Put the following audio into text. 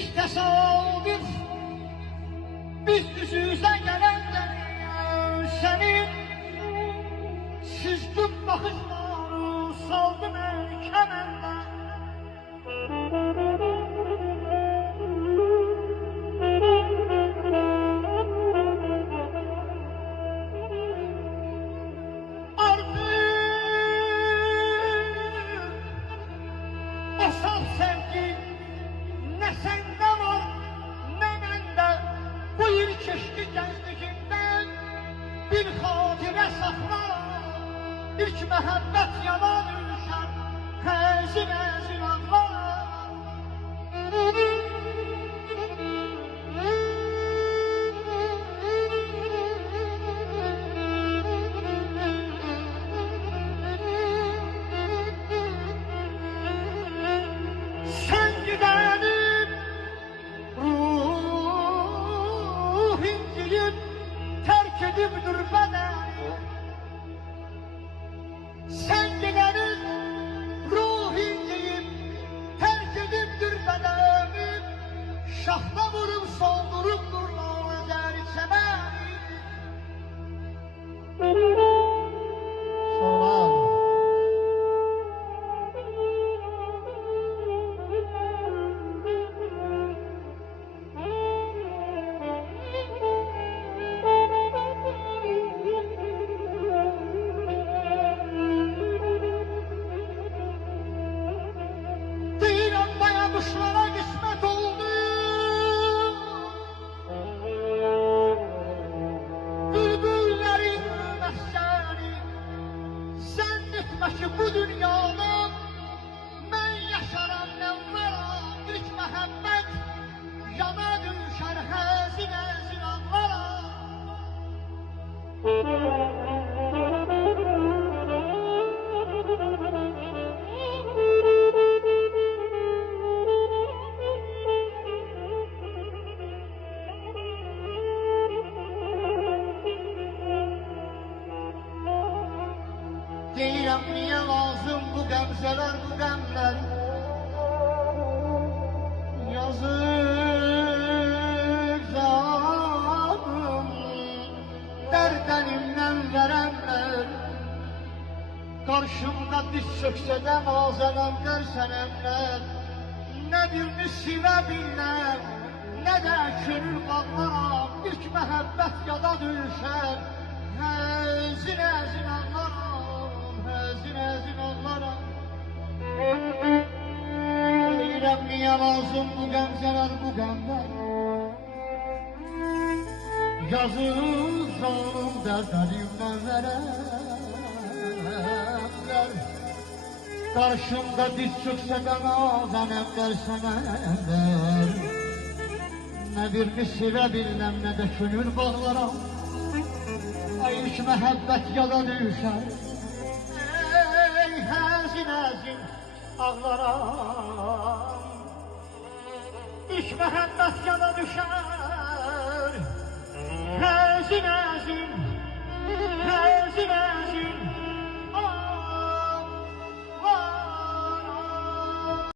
İlk tesadüf biz yüzümüze gelende senin süzgün bakışları saldım erkemende. Asal sevgi ne sende var ne bende. Bu yıl keşke gençliğimden bir hatire saklar. İlk mehabbet yana düşer hezin hezin ağlar. Edibdir bedeni. Sen gidenin ruh inciyim, terk edibdir bedenim. Şahla vurup soldurup durmalı zehri çemeni. Kuşlara kısmet oldu, bülbüllerin meskeni. Zannetme ki bu dünyada ben yaşaram ne varam. İlk mehabbet yana düşer hezin hezin anlara. Deyirəm niye lazım bu qəmzələr, bu qəmlər. Yazır canım dərdənimdən verənlər. Qarşımda diz çöksə də mazələmlər sənəmlər. Nə birini sivə billər, nə də könül bağlaram. İlk məhəbbət yada düşər, həzin həzin anlaram. Həzin həzin onlara. Deyirəm niyə lazım bu qəmzələr, bu qəmlər. Yazır canım dərdənimdən verənlər. Qarşımda diz çöksə də nazənəmlər sənəmlər. Nə birini sevə bilməm, nə də könül bağlaram. Ay ilk məhəbbət yada düşər, həzin həzin ağlaram. İlk məhəbbət yana düşər, həzin həzin, həzin həzin.